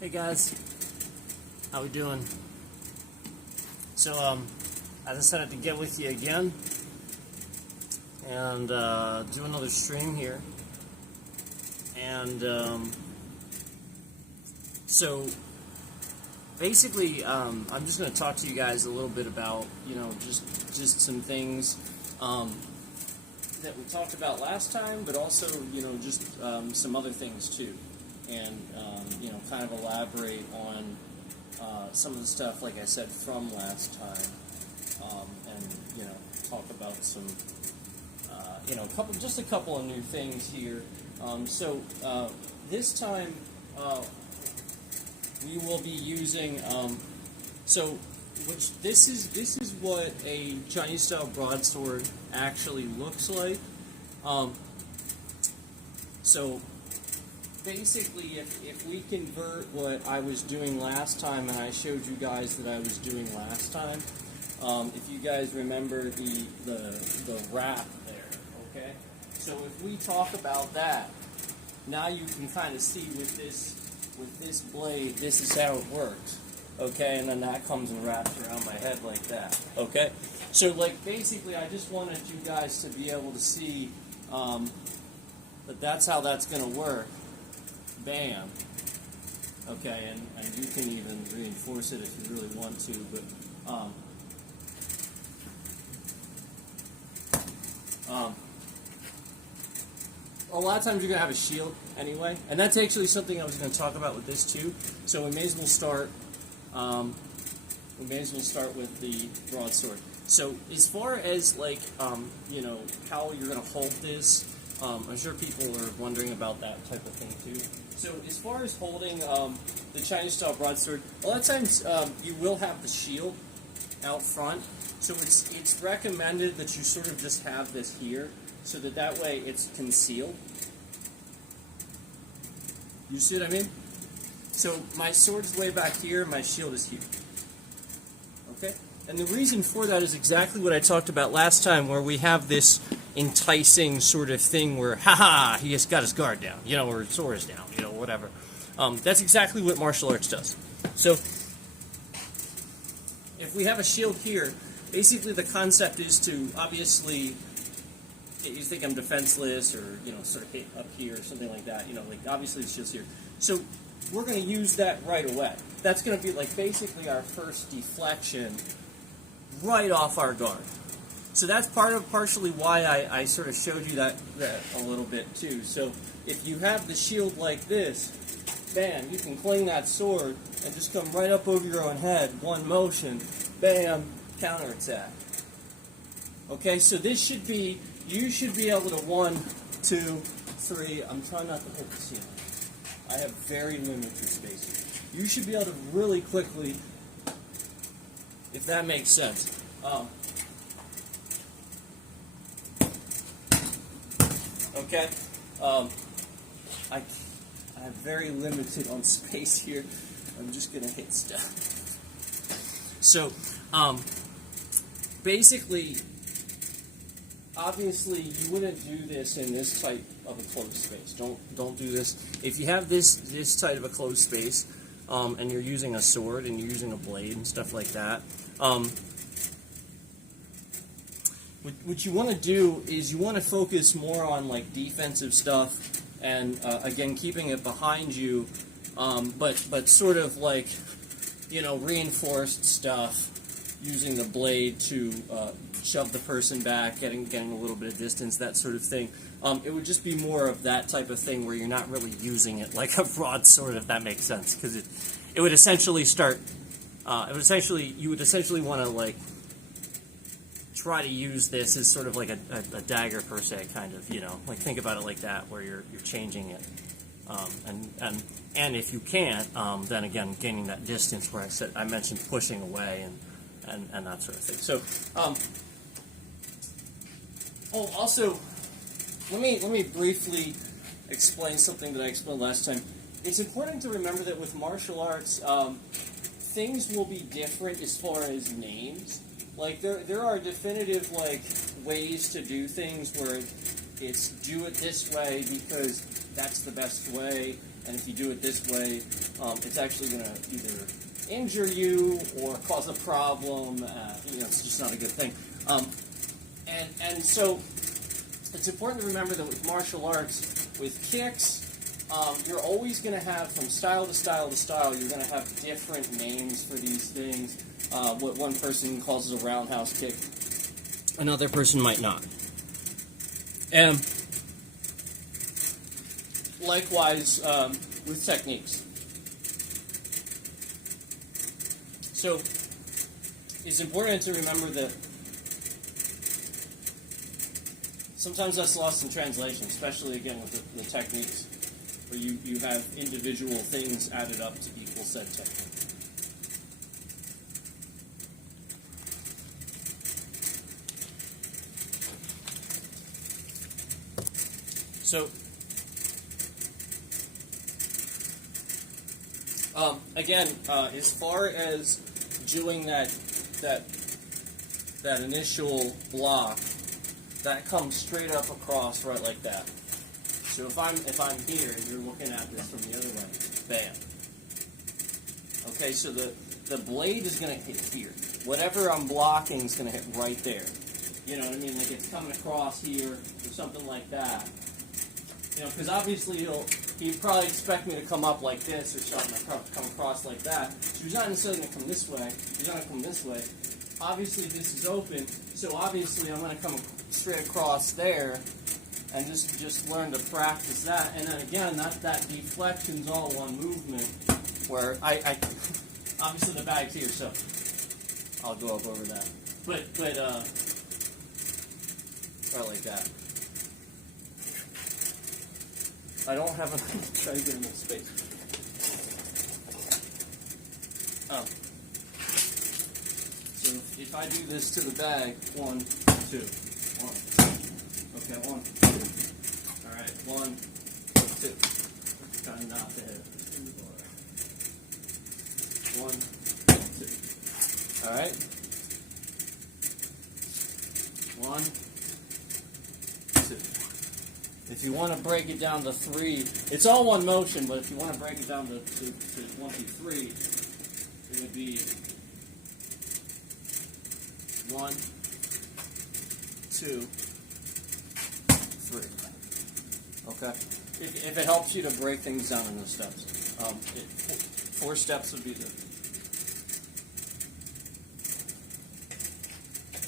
Hey guys, how we doing? So, I decided to get with you again and do another stream here. And so, basically, I'm just going to talk to you guys a little bit about, just some things that we talked about last time, but also, just some other things too. And, kind of elaborate on some of the stuff, like I said, from last time, and, talk about some, just a couple of new things here. So this time we will be using, this is what a Chinese-style broadsword actually looks like. So basically, if we convert what I was doing last time, and I showed you guys that I was doing last time, if you guys remember the wrap there, okay? So if we talk about that, now you can kind of see with this blade, this is how it works, okay? And then that comes and wraps around my head like that, okay? So like basically, I just wanted you guys to be able to see that that's how that's going to work. Bam. Okay, and you can even reinforce it if you really want to, but a lot of times you're going to have a shield anyway, and that's actually something I was going to talk about with this too. So we may as well start. With the broadsword. So as far as like how you're going to hold this. I'm sure people are wondering about that type of thing too. So as far as holding the Chinese-style broadsword, a lot of times you will have the shield out front. So it's recommended that you sort of just have this here, so that way it's concealed. You see what I mean? So my sword's way back here, my shield is here. Okay? And the reason for that is exactly what I talked about last time, where we have this enticing sort of thing where, haha, he just got his guard down, or his sword is down, whatever. That's exactly what martial arts does. So, if we have a shield here, basically the concept is to, obviously, you think I'm defenseless, or, sort of hit up here, or something like that, like, obviously the shield's here. So, we're going to use that right away. That's going to be, like, basically our first deflection right off our guard. So that's partially why I sort of showed you that a little bit too. So if you have the shield like this, bam, you can cling that sword and just come right up over your own head, one motion, bam, counterattack. Okay, so this should be, you should be able to 1, 2, 3, I'm trying not to hit the ceiling. I have very limited space. You should be able to really quickly, if that makes sense. Okay, I have very limited on space here. I'm just gonna hit stuff. So, basically, obviously, you wouldn't do this in this type of a closed space. Don't do this. If you have this type of a closed space, and you're using a sword and you're using a blade and stuff like that. What you want to do is you want to focus more on like defensive stuff, and again keeping it behind you, but sort of like reinforced stuff, using the blade to shove the person back, getting a little bit of distance, that sort of thing. It would just be more of that type of thing where you're not really using it like a broadsword, if that makes sense, because it would essentially start. You would essentially want to like try to use this as sort of like a dagger per se, kind of, like think about it like that, where you're changing it, and if you can't, then again gaining that distance where I mentioned pushing away and that sort of thing. So, also, let me briefly explain something that I explained last time. It's important to remember that with martial arts, things will be different as far as names. Like, there are definitive, like, ways to do things where it's do it this way because that's the best way, and if you do it this way, it's actually going to either injure you or cause a problem. It's just not a good thing. And so it's important to remember that with martial arts, with kicks, you're always going to have, from style to style to style, you're going to have different names for these things. What one person calls a roundhouse kick, another person might not. And likewise with techniques. So it's important to remember that sometimes that's lost in translation, especially again with the techniques, where you have individual things added up to equal said technique. So, again, as far as doing that initial block, that comes straight up across right like that. So if I'm here and you're looking at this from the other way, bam. Okay, so the blade is going to hit here. Whatever I'm blocking is going to hit right there. You know what I mean? Like it's coming across here or something like that. You know, because obviously he'd probably expect me to come up like this or something, come across like that. So he's not necessarily going to come this way. He's not going to come this way. Obviously this is open, so obviously I'm going to come straight across there and just learn to practice that. And then again, that deflection's all one movement, where I obviously the bag's here, so I'll go up over that. But right like that. I don't have enough to try to get enough space. So if I do this to the bag, 1, 2, 1. Okay, 1. All right, 1, 2. Trying not to hit it. 1, 2. All right. 1, 2. If you want to break it down to 3, it's all one motion, but if you want to break it down to 1, 2, 3, it would be 1, 2, 3. Okay? If it helps you to break things down in those steps. 4 steps would be the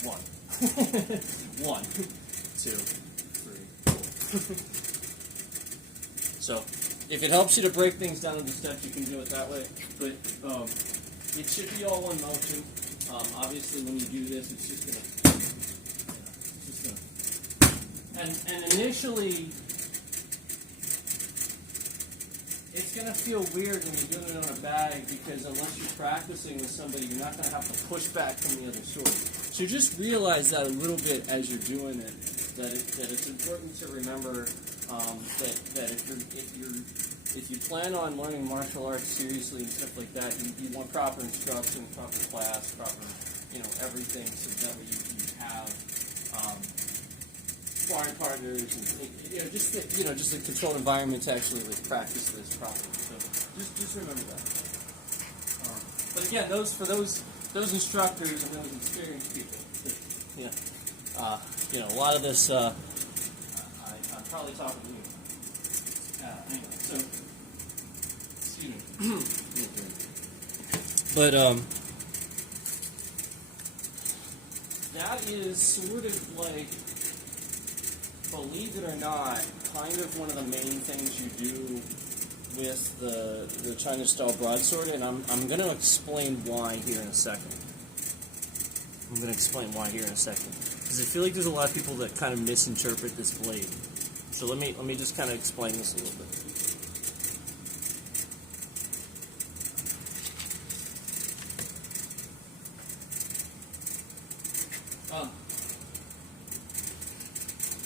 1. 1, 2, 3, 4. So, if it helps you to break things down into steps, you can do it that way. But it should be all one motion. Obviously, when you do this, it's just gonna, and initially, it's gonna feel weird when you're doing it on a bag, because unless you're practicing with somebody, you're not gonna have to push back from the other sword. So just realize that a little bit as you're doing it, that it's important to remember that if you plan on learning martial arts seriously and stuff like that, you want proper instruction, proper class, proper, everything, so that way you have sparring partners and just a controlled environment to actually practice this properly. So just remember that. But again, for those instructors and those experienced people, a lot of this I'm probably talking to you. Anyway, so excuse me. But that is sort of like, believe it or not, kind of one of the main things you do with the China-style broadsword, and I'm going to explain why here in a second. Because I feel like there's a lot of people that kind of misinterpret this blade. So let me just kind of explain this a little bit.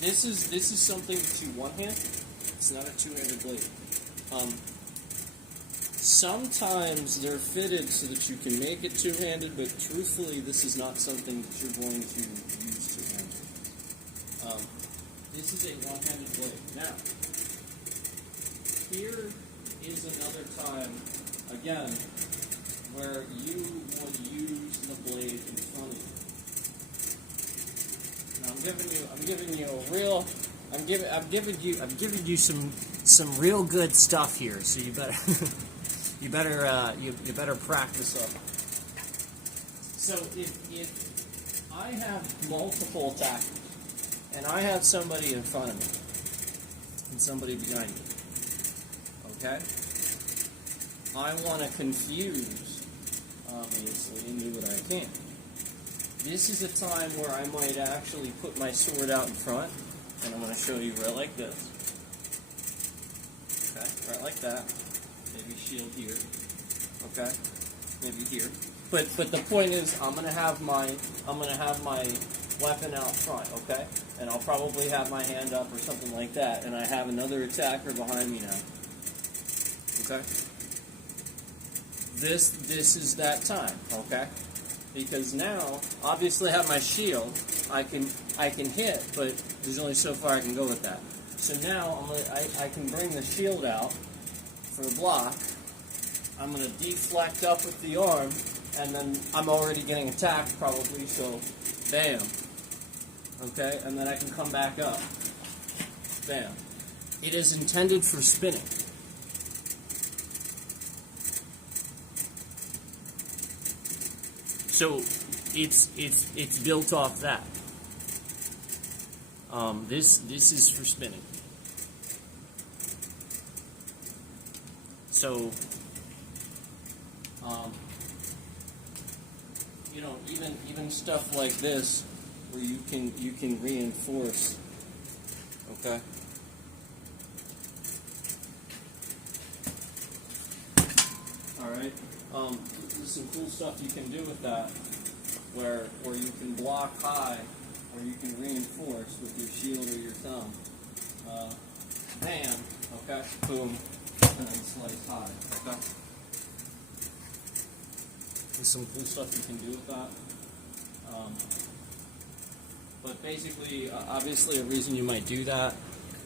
This is something to one hand. It's not a two-handed blade. Sometimes they're fitted so that you can make it two-handed, but truthfully, this is not something that you're going to use two-handed. This is a one-handed blade. Now, here is another time, again, where you would use the blade in front of you. Now I'm giving you some real good stuff here. So you better you better practice up. So if I have multiple attackers and I have somebody in front of me and somebody behind me, okay, I want to confuse, obviously, and do what I can. This is a time where I might actually put my sword out in front, and I'm going to show you right like this. Okay, right like that. Maybe shield here. Okay, maybe here. But the point is, I'm going to have my weapon out front. Okay, and I'll probably have my hand up or something like that, and I have another attacker behind me now. Okay. This is that time, okay? Because now, obviously, I have my shield. I can hit, but there's only so far I can go with that. So now I can bring the shield out for a block. I'm gonna deflect up with the arm, and then I'm already getting attacked probably. So, bam. Okay, and then I can come back up. Bam. It is intended for spinning. So it's built off that. This is for spinning. So you know, even stuff like this where you can reinforce. Okay. All right. There's some cool stuff you can do with that, where you can block high, or you can reinforce with your shield or your thumb. Bam, okay, boom, and then slice high, okay. There's some cool stuff you can do with that. But basically, obviously, a reason you might do that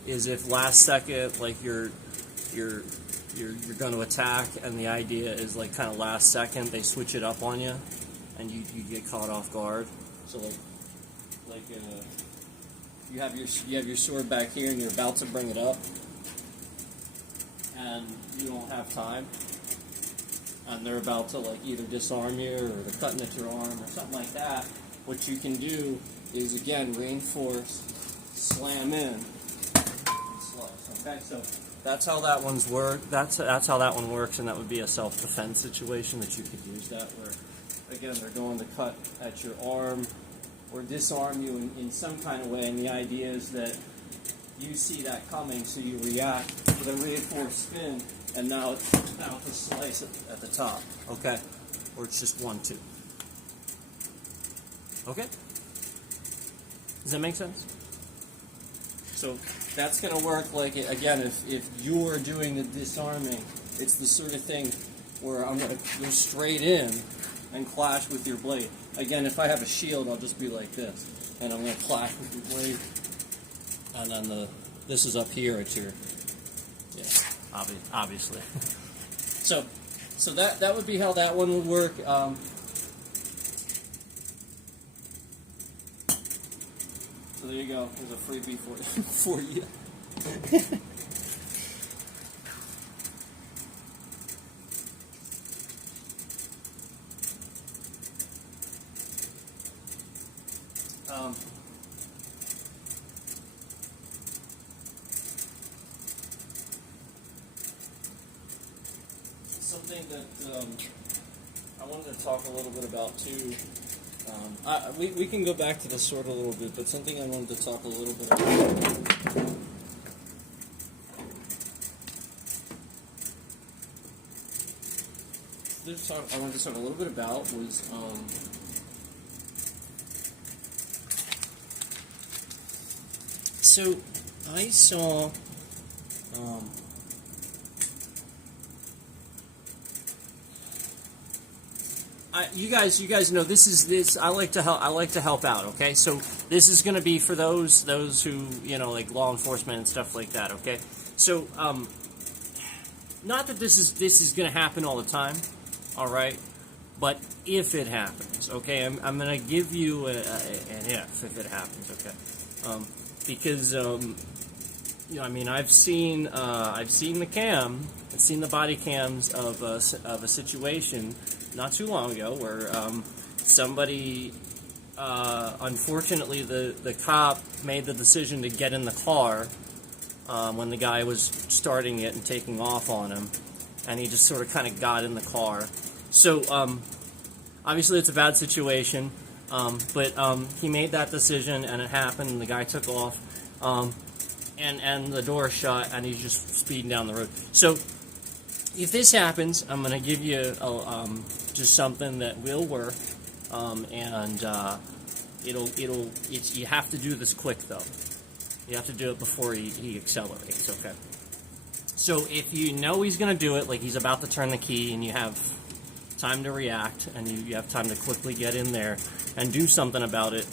is if last second, like you're going to attack, and the idea is like kind of last second they switch it up on you, and you get caught off guard. So you have your sword back here, and you're about to bring it up, and you don't have time, and they're about to like either disarm you or they're cutting at your arm or something like that. What you can do is again reinforce, slam in, and slice. Okay, so. That's how that one's work. That's how that one works, and that would be a self-defense situation that you could use that where, again, they're going to cut at your arm or disarm you in some kind of way, and the idea is that you see that coming, so you react with a reinforced spin, and now it's a slice at the top, okay? Or it's just 1-2. Okay? Does that make sense? So that's going to work like, again, if you're doing the disarming, it's the sort of thing where I'm going to go straight in and clash with your blade. Again, if I have a shield, I'll just be like this, and I'm going to clash with your blade, and then this is up here at your, yeah, obviously. so that would be how that one would work. So there you go. There's a freebie for you. Something that I wanted to talk a little bit about too. We can go back to the sword a little bit, but something I wanted to talk a little bit about. I wanted to talk a little bit about was so I saw you guys know this. I like to help out. Okay, so this is going to be for those who like law enforcement and stuff like that. Okay, so not that this is going to happen all the time, all right? But if it happens, okay, I'm going to give you an if it happens, okay? Because you know, I mean, I've seen the cam, I've seen the body cams of a situation not too long ago where somebody, unfortunately, the cop made the decision to get in the car when the guy was starting it and taking off on him, and he just sort of kind of got in the car. So obviously it's a bad situation, but he made that decision and it happened, and the guy took off, and the door shut, and he's just speeding down the road. So if this happens, I'm going to give you just something that will work, and you have to do this quick though. You have to do it before he accelerates, okay? So if you know he's going to do it, like he's about to turn the key and you have time to react and you have time to quickly get in there and do something about it,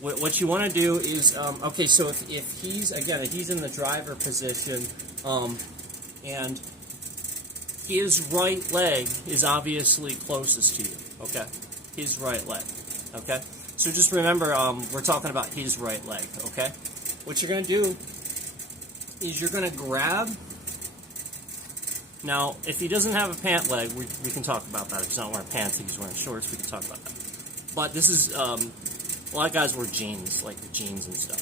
what you want to do is, okay, so if he's in the driver position, and his right leg is obviously closest to you, okay? His right leg, okay? So just remember, we're talking about his right leg, okay? What you're going to do is you're going to grab. Now, if he doesn't have a pant leg, we can talk about that. If he's not wearing pants, if he's wearing shorts, we can talk about that. But this is, a lot of guys wear jeans, like jeans and stuff.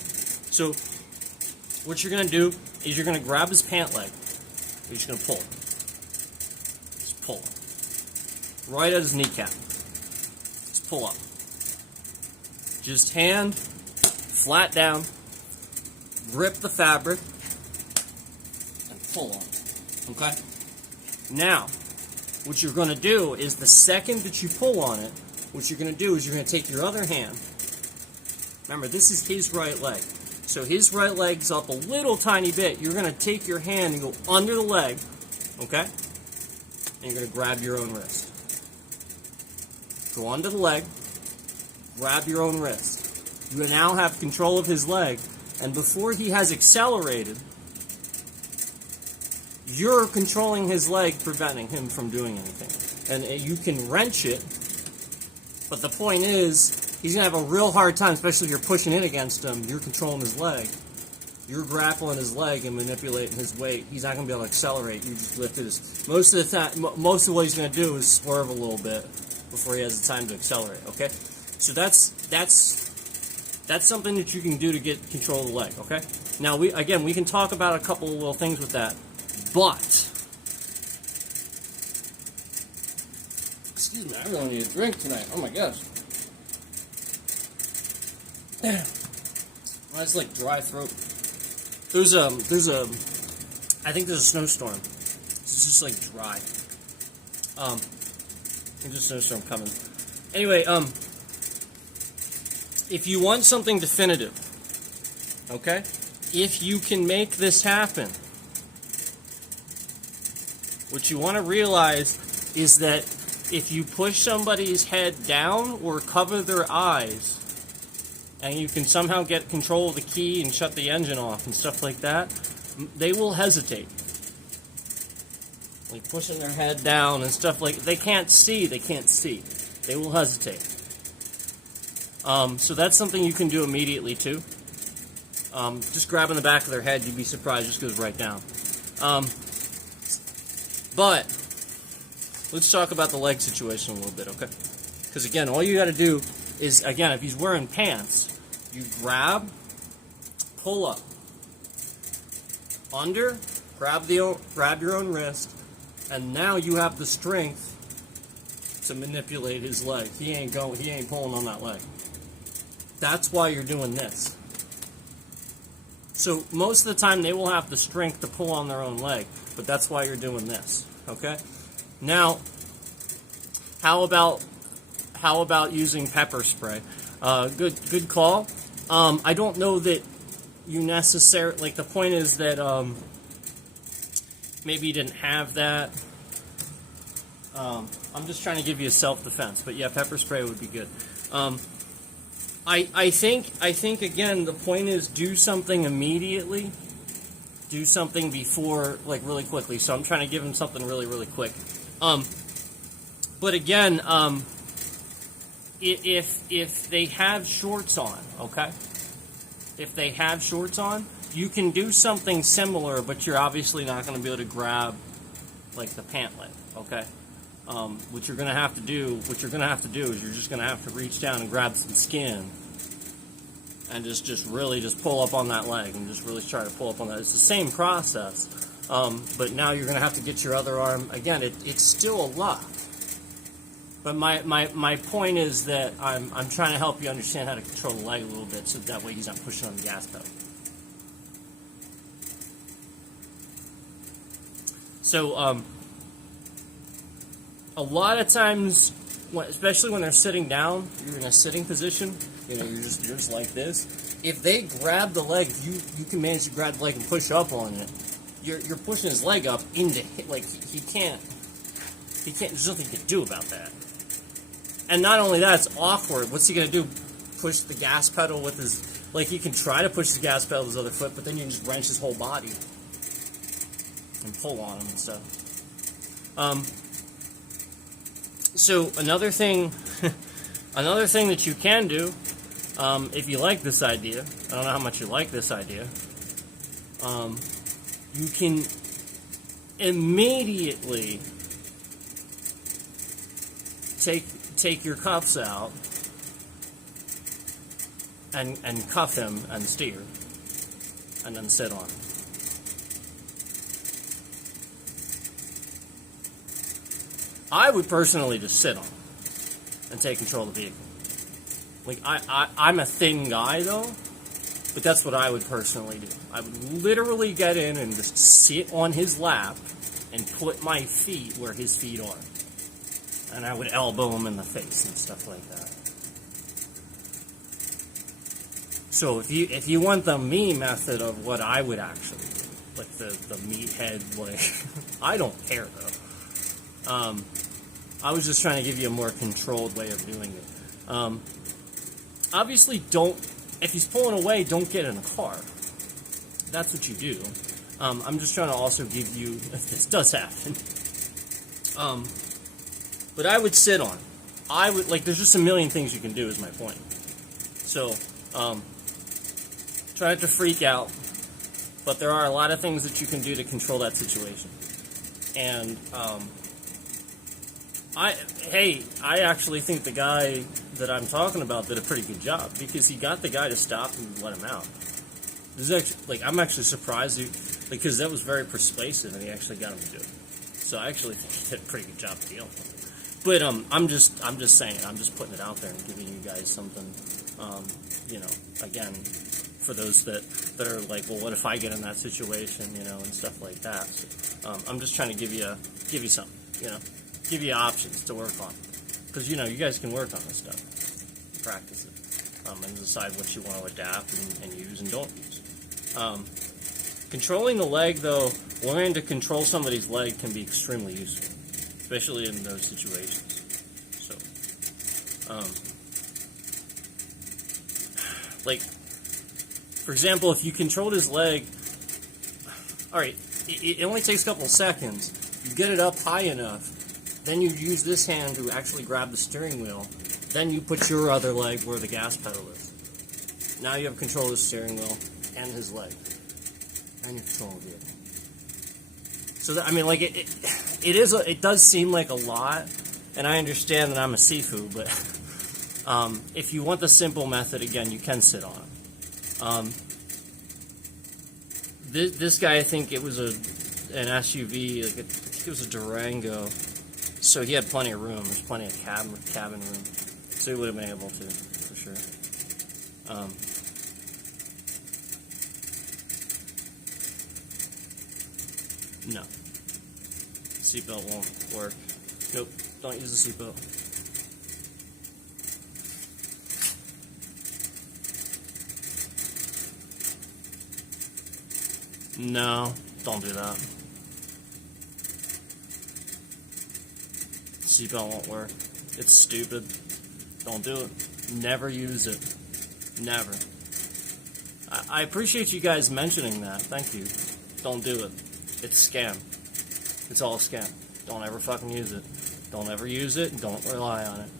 So what you're going to do is you're going to grab his pant leg. You're just going to pull. Just pull. Right at his kneecap. Just pull up. Just hand, flat down, grip the fabric, and pull on it, okay? Now, what you're going to do is the second that you pull on it, what you're going to do is you're going to take your other hand. Remember, this is his right leg. So his right leg's up a little tiny bit. You're going to take your hand and go under the leg, okay? And you're going to grab your own wrist. Go under the leg. Grab your own wrist. You now have control of his leg, and before he has accelerated, you're controlling his leg, preventing him from doing anything. And you can wrench it, but the point is, he's going to have a real hard time, especially if you're pushing in against him. You're controlling his leg. You're grappling his leg and manipulating his weight. He's not going to be able to accelerate. You just lift it. Most of the time, most of what he's going to do is swerve a little bit before he has the time to accelerate, okay? So that's something that you can do to get control of the leg, okay? Now, we can talk about a couple of little things with that, but, excuse me, I really need a drink tonight. Oh my gosh. That's like dry throat. I think there's a snowstorm. It's just like dry. There's a snowstorm coming. Anyway, if you want something definitive, okay? If you can make this happen, what you want to realize is that if you push somebody's head down or cover their eyes, and you can somehow get control of the key and shut the engine off and stuff like that, they will hesitate. Like pushing their head down and stuff like they can't see. They will hesitate. So that's something you can do immediately too. Just grabbing the back of their head, you'd be surprised, just goes right down. But let's talk about the leg situation a little bit, okay? Because again, all you got to do is, again, if he's wearing pants, you grab, pull up, under, grab your own wrist, and now you have the strength to manipulate his leg. He ain't pulling on that leg. That's why you're doing this. So most of the time they will have the strength to pull on their own leg, but that's why you're doing this. Okay? Now, how about using pepper spray? Good call. I don't know that you necessarily, like, the point is that maybe you didn't have that. I'm just trying to give you a self-defense, but yeah, pepper spray would be good. I think again, the point is do something immediately do something before, like, really quickly. So I'm trying to give him something really, really quick. But again, if they have shorts on, okay? If they have shorts on, you can do something similar, but you're obviously not going to be able to grab, like, the pant leg, okay? What you're going to have to do is you're just going to have to reach down and grab some skin and just really pull up on that leg and just really try to pull up on that. It's the same process, but now you're going to have to get your other arm. Again, it's still a lock. But my point is that I'm trying to help you understand how to control the leg a little bit so that way he's not pushing on the gas pedal. So, a lot of times, especially when they're sitting down, you're in a sitting position, you know, you're just like this. If they grab the leg, you can manage to grab the leg and push up on it. You're pushing his leg up into, like, he can't, there's nothing you can do about that. And not only that, it's awkward. What's he going to do? Push the gas pedal with his, like, he can try to push the gas pedal with his other foot, but then you can just wrench his whole body and pull on him and stuff. So another thing that you can do, if you like this idea, I don't know how much you like this idea, you can immediately take your cuffs out and cuff him and steer, and then sit on him. I would personally just sit on and take control of the vehicle. Like, I'm a thin guy, though, but that's what I would personally do. I would literally get in and just sit on his lap and put my feet where his feet are. And I would elbow him in the face and stuff like that. So if you want the me method of what I would actually do, like the meathead, like, I don't care, though. I was just trying to give you a more controlled way of doing it. Obviously, if he's pulling away, don't get in a car. That's what you do. I'm just trying to also give you, if this does happen. But I would sit on. I would, like, there's just a million things you can do is my point. So, try not to freak out, but there are a lot of things that you can do to control that situation. And, I actually think the guy that I'm talking about did a pretty good job, because he got the guy to stop and let him out. This is actually, like, I'm actually surprised, because that was very persuasive, and he actually got him to do it. So I actually think he did a pretty good job dealing with it. But I'm just saying, I'm just putting it out there and giving you guys something, you know, again, for those that are like, well, what if I get in that situation, you know, and stuff like that. So, I'm just trying to give you something, you know, give you options to work on, because, you know, you guys can work on this stuff, practice it, and decide what you want to adapt and use and don't use. Controlling the leg, though, learning to control somebody's leg can be extremely useful, especially in those situations. So, like, for example, if you controlled his leg, alright, it only takes a couple of seconds. You get it up high enough, then you use this hand to actually grab the steering wheel, then you put your other leg where the gas pedal is. Now you have control of the steering wheel and his leg, and you're controlling the vehicle. So that, I mean, like, it does seem like a lot, and I understand that I'm a Sifu, but if you want the simple method, again, you can sit on him. This guy, I think it was an SUV, like, I think it was a Durango, so he had plenty of room. There's plenty of cabin room, so he would have been able to, for sure. No. Seatbelt won't work. Nope, don't use the seatbelt. No, don't do that. Seatbelt won't work. It's stupid. Don't do it. Never use it. Never. I appreciate you guys mentioning that. Thank you. Don't do it. It's a scam. It's all a scam. Don't ever fucking use it. Don't ever use it. Don't rely on it.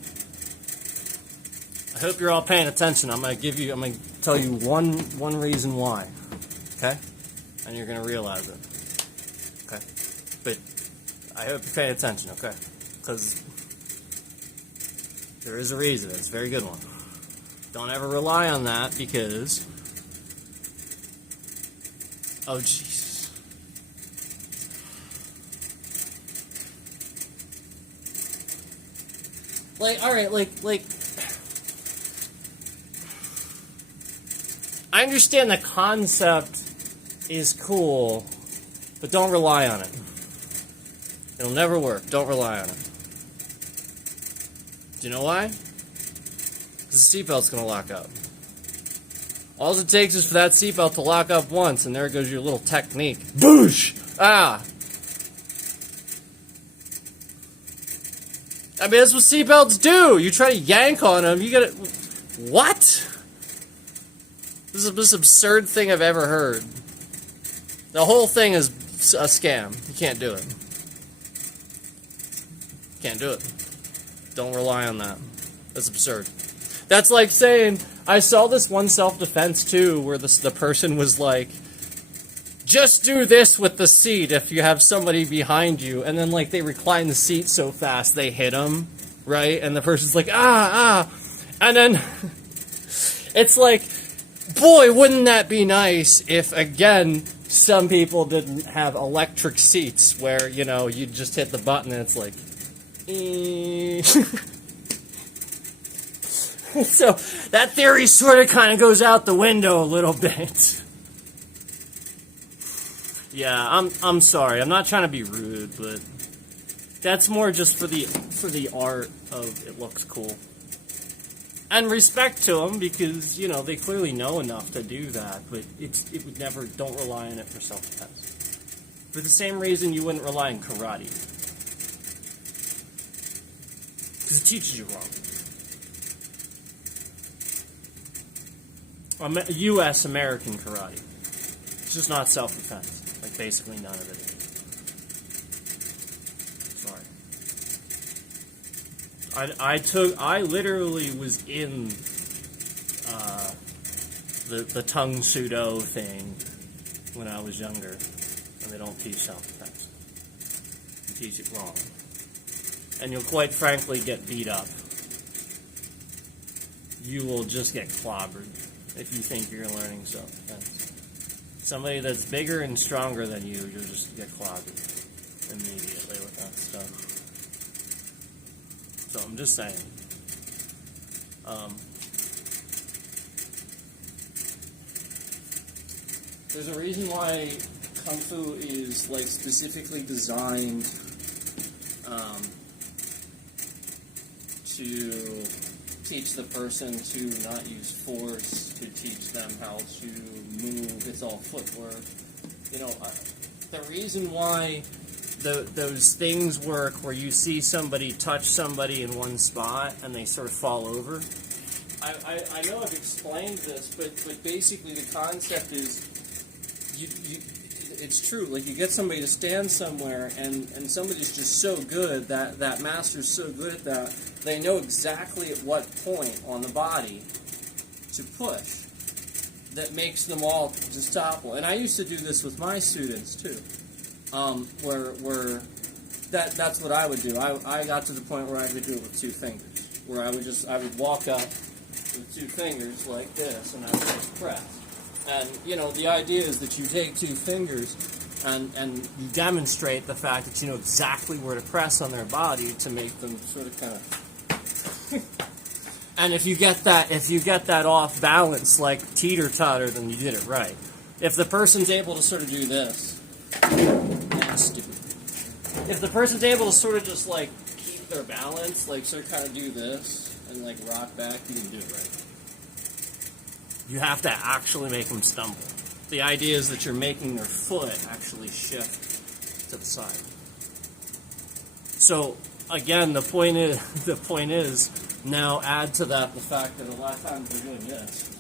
I hope you're all paying attention. I'm gonna tell you one reason why. Okay? And you're gonna realize it. Okay? But I hope you pay attention, okay? Because there is a reason. It's a very good one. Don't ever rely on that because... Oh, Jesus. Like, alright, like... I understand the concept is cool, but don't rely on it. It'll never work. Don't rely on it. Do you know why? Because the seatbelt's going to lock up. All it takes is for that seatbelt to lock up once, and there goes your little technique. Boosh! Ah! I mean, that's what seatbelts do! You try to yank on them, you gotta... What? This is the most absurd thing I've ever heard. The whole thing is a scam. You can't do it. Can't do it. Don't rely on that. That's absurd. That's like saying, I saw this one self-defense too, where the person was like, just do this with the seat if you have somebody behind you, and then like they recline the seat so fast they hit them, right? And the person's like, and then it's like, boy, wouldn't that be nice if, again, some people didn't have electric seats where, you know, you just hit the button and it's like, So that theory sort of kind of goes out the window a little bit. Yeah, I'm sorry. I'm not trying to be rude, but that's more just for the art of it looks cool. And respect to them because, you know, they clearly know enough to do that, but it would never, don't rely on it for self-defense. For the same reason you wouldn't rely on karate. Because it teaches you wrong. U.S. American karate. It's just not self-defense. Like, basically none of it is. Sorry. I literally was in the tongue sudo thing when I was younger, and they don't teach self-defense. They teach it wrong. And you'll quite frankly get beat up. You will just get clobbered if you think you're learning self-defense. Somebody that's bigger and stronger than you, you'll just get clobbered immediately with that stuff. So I'm just saying. There's a reason why Kung Fu is like specifically designed to teach the person to not use force, to teach them how to move. It's all footwork. You know, the reason why those things work where you see somebody touch somebody in one spot and they sort of fall over. I know I've explained this, but basically the concept is it's true. Like, you get somebody to stand somewhere and somebody's just so good, that master's so good at that, they know exactly at what point on the body to push that makes them all just topple. And I used to do this with my students too. Where that's what I would do. I got to the point where I could do it with two fingers, where I would walk up with two fingers like this, and I would just press. And you know, the idea is that you take two fingers and you demonstrate the fact that you know exactly where to press on their body to make them sort of kind of. And if you get that off balance, like teeter-totter, then you did it right. If the person's able to sort of do this. Stupid. If the person's able to sort of just like keep their balance, like sort of kind of do this and like rock back, you can do it right. You have to actually make them stumble. The idea is that you're making their foot actually shift to the side. So again, the point is now add to that the fact that a lot of times they're doing this,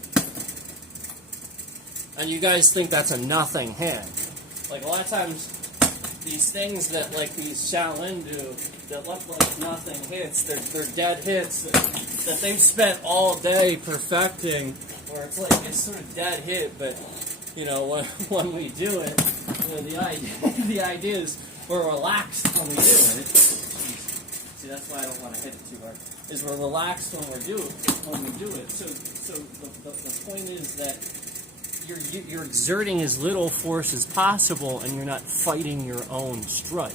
and you guys think that's a nothing hand. Like a lot of times, these things that like these Shaolin do that look like nothing hits, they're dead hits that they've spent all day perfecting, where it's like it's sort of dead hit, but you know when we do it, you know, the idea is we're relaxed when we do it. See, that's why I don't want to hit it too hard. Is we're relaxed when we do it. So the point is that you're exerting as little force as possible, and you're not fighting your own strike.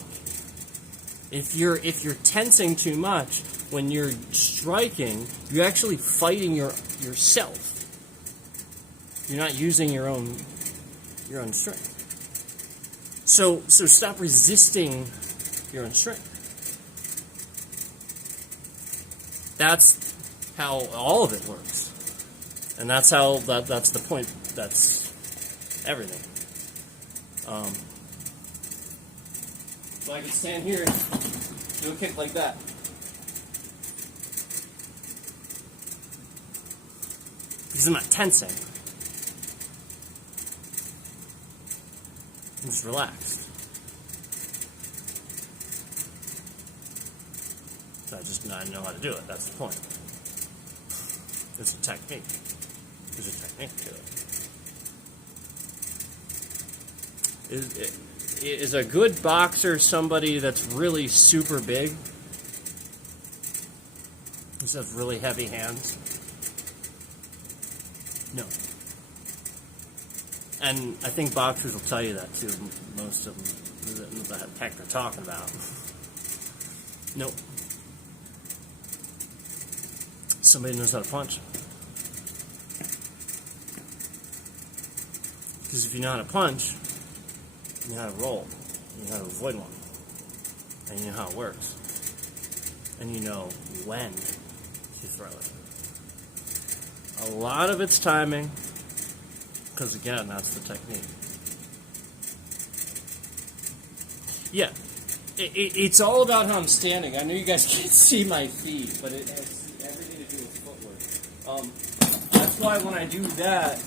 If you're tensing too much when you're striking, you're actually fighting yourself. You're not using your own strength. So stop resisting your own strength. That's how all of it works, and that's the point. That's everything. So I can stand here and do a kick like that. Because I'm not tensing. I'm just relaxed. So I know how to do it. That's the point. There's a technique. There's a technique to it. Is a good boxer somebody that's really super big? Does have really heavy hands? No. And I think boxers will tell you that too. Most of them, the heck they're talking about. Nope. Somebody knows how to punch. Because if you know how to punch, you know how to roll, you know how to avoid one, and you know how it works, and you know when to throw it. A lot of it's timing, because again, that's the technique. Yeah, it's all about how I'm standing. I know you guys can't see my feet, but it has everything to do with footwork. That's why when I do that,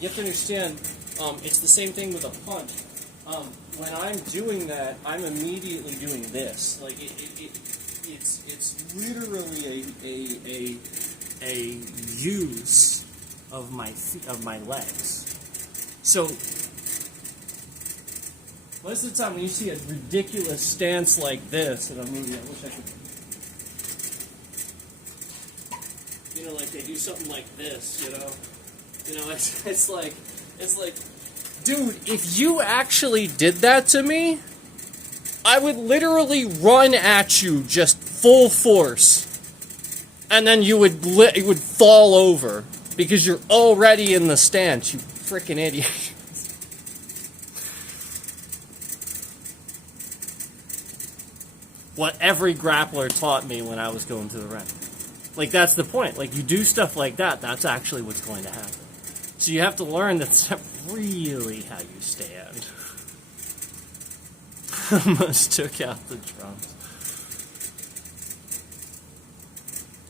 you have to understand, it's the same thing with a punch. When I'm doing that, I'm immediately doing this. Like it's literally a use of my feet, of my legs. So most of the time when you see a ridiculous stance like this, and I'm moving, I wish I could, you know, like they do something like this, you know, it's like. Dude, if you actually did that to me, I would literally run at you just full force. And then you would fall over because you're already in the stance, you freaking idiot. What every grappler taught me when I was going to the ring. Like, that's the point. Like, you do stuff like that, that's actually what's going to happen. So you have to learn that's not really how you stand. Almost took out the drums.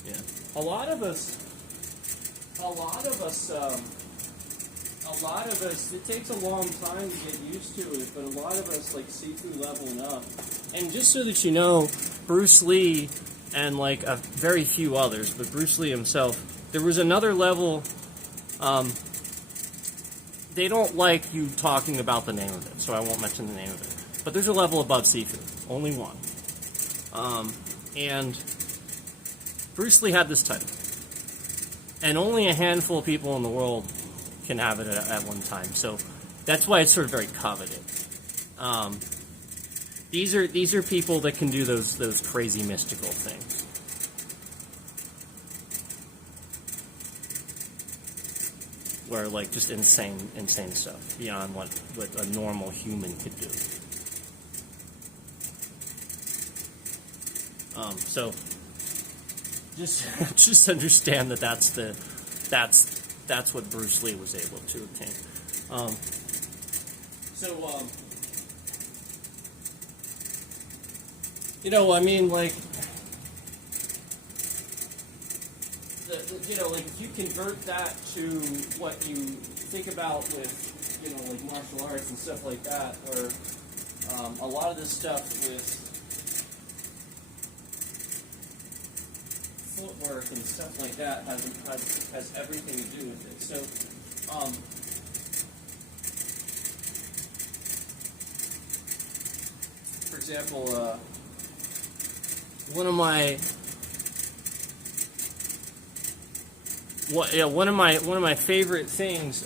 Yeah. A lot of us, it takes a long time to get used to it, but a lot of us, like Sifu leveling up. And just so that you know, Bruce Lee and like a very few others, but Bruce Lee himself, there was another level. They don't like you talking about the name of it, so I won't mention the name of it. But there's a level above Sifu, only one. And Bruce Lee had this title. And only a handful of people in the world can have it at one time. So that's why it's sort of very coveted. These are people that can do those crazy mystical things. Where like just insane stuff beyond what a normal human could do. So just understand that's what Bruce Lee was able to obtain. You know, I mean, like. You know, like if you convert that to what you think about with you know, like martial arts and stuff like that, or a lot of this stuff with footwork and stuff like that has everything to do with it. So, for example, one of my favorite things,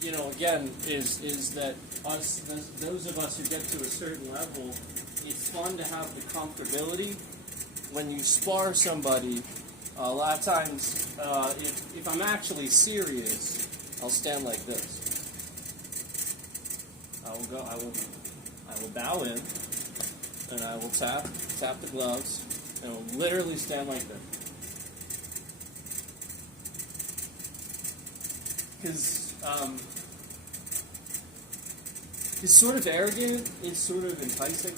you know, again, is that those of us who get to a certain level, it's fun to have the comfortability when you spar somebody. A lot of times, if I'm actually serious, I'll stand like this. I will bow in, and I will tap the gloves, and I will literally stand like this. Because it's sort of arrogant, it's sort of enticing,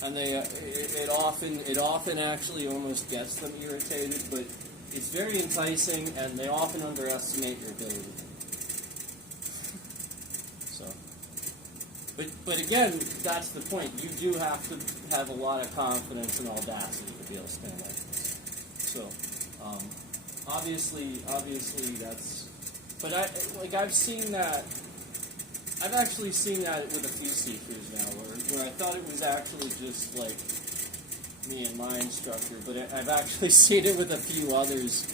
and it often actually almost gets them irritated, but it's very enticing, and they often underestimate your ability. So, but again, that's the point. You do have to have a lot of confidence and audacity to be able to stand like this. So, obviously that's. But I've seen that. I've actually seen that with a few Sifus now, where I thought it was actually just like me and my instructor, but I've actually seen it with a few others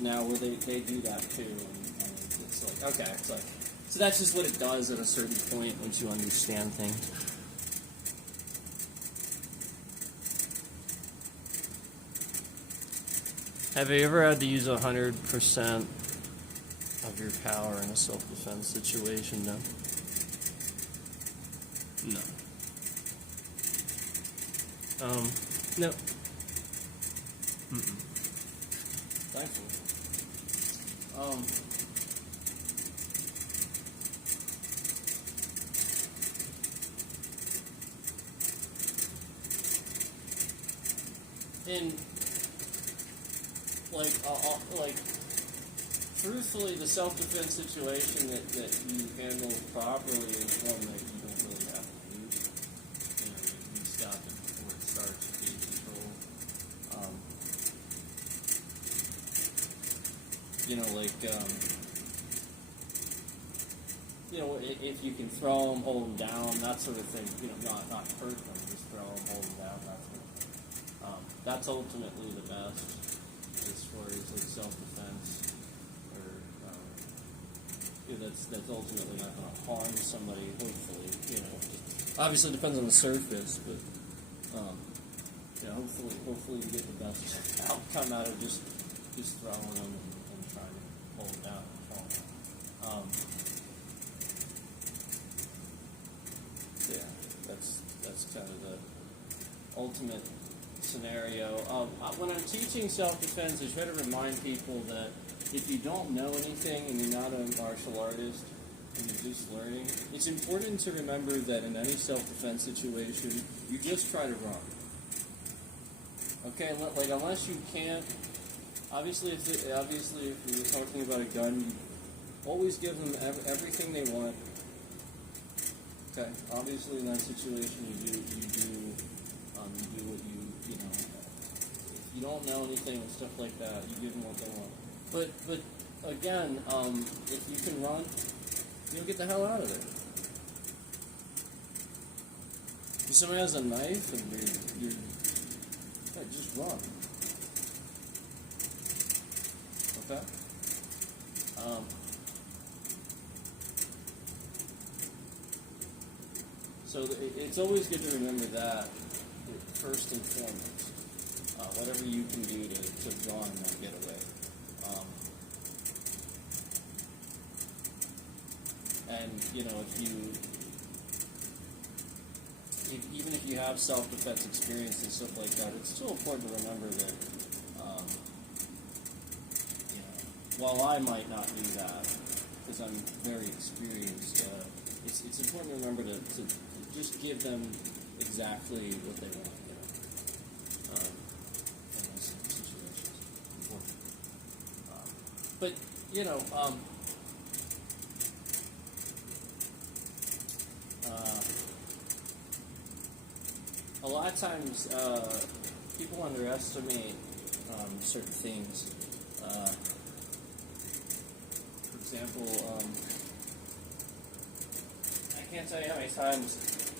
now where they do that too, and it's like, okay, it's like, so that's just what it does at a certain point once you understand things. Have you ever had to use 100% of your power in a self-defense situation? No. No. No. Mm-mm. Thankfully. And like truthfully, the self-defense situation that you handle properly is one that you don't really have to use. You know, you stop it before it starts to be controlled. You know, like, you know, if you can throw them, hold them down, that sort of thing. You know, not hurt them, just throw them, hold them down, that sort of thing. That's ultimately the best as far as like self-defense. That's ultimately not going to harm somebody, hopefully, you know. Obviously, it depends on the surface, but, you know, hopefully you get the best outcome out of just throwing them and trying to hold them down and fall down. Yeah, that's kind of the ultimate scenario. When I'm teaching self-defense, I try to remind people that if you don't know anything and you're not a martial artist and you're just learning, it's important to remember that in any self-defense situation, you just try to run. Okay, like unless you can't, obviously if you're talking about a gun, you always give them everything they want. Okay, obviously in that situation you do what you know. If you don't know anything and stuff like that, you give them what they want. But again, if you can run, you'll get the hell out of there. If somebody has a knife and just run. Okay? So it's always good to remember that first and foremost. Whatever you can do to run and get away. And you know, even if you have self-defense experience and stuff like that, it's still important to remember that, you know, while I might not do that because I'm very experienced, it's important to remember to just give them exactly what they want. You know, in those situations. you know, a lot of times people underestimate certain things. For example, I can't tell you how many times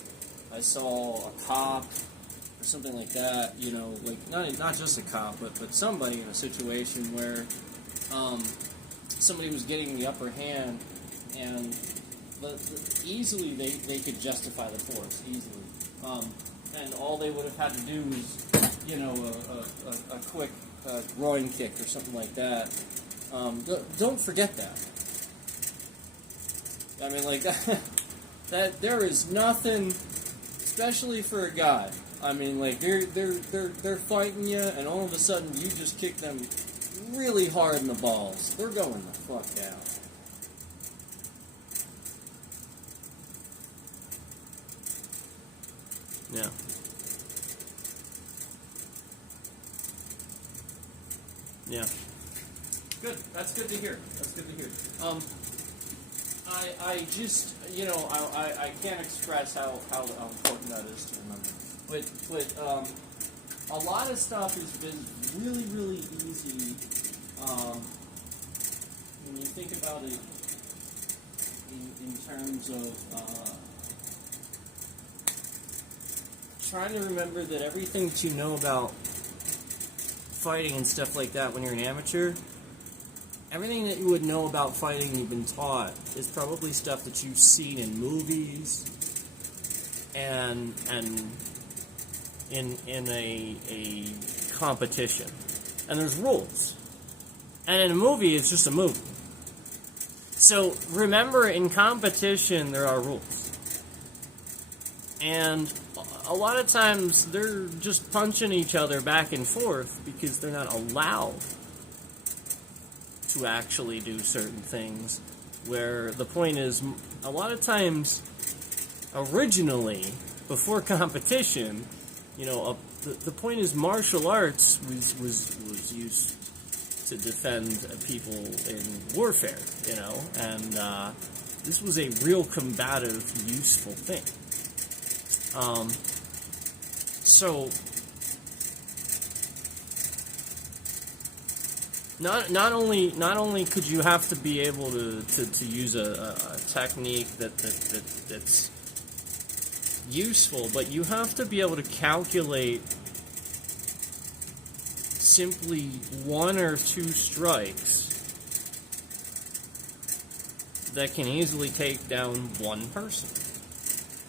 I saw a cop or something like that, you know, like not just a cop, but somebody in a situation where somebody was getting the upper hand, and easily they could justify the force, easily. And all they would have had to do was, you know, a quick groin kick or something like that. Don't forget that. I mean, like, that there is nothing, especially for a guy. I mean, like, they're fighting you, and all of a sudden you just kick them really hard in the balls. They're going the fuck down. Yeah. Yeah. Good. That's good to hear. That's good to hear. I just, you know, I can't express how important that is to remember. But a lot of stuff has been really, really easy when you think about it in terms of trying to remember that everything that you know about fighting and stuff like that when you're an amateur, everything that you would know about fighting you've been taught is probably stuff that you've seen in movies and in a competition. And there's rules. And in a movie, it's just a movie. So remember, in competition, there are rules. And a lot of times, they're just punching each other back and forth because they're not allowed to actually do certain things. Where the point is, a lot of times, originally, before competition, you know, the point is martial arts was used to defend people in warfare, you know, and this was a real combative, useful thing. So not only could you have to be able to use a technique that's useful, but you have to be able to calculate simply one or two strikes that can easily take down one person,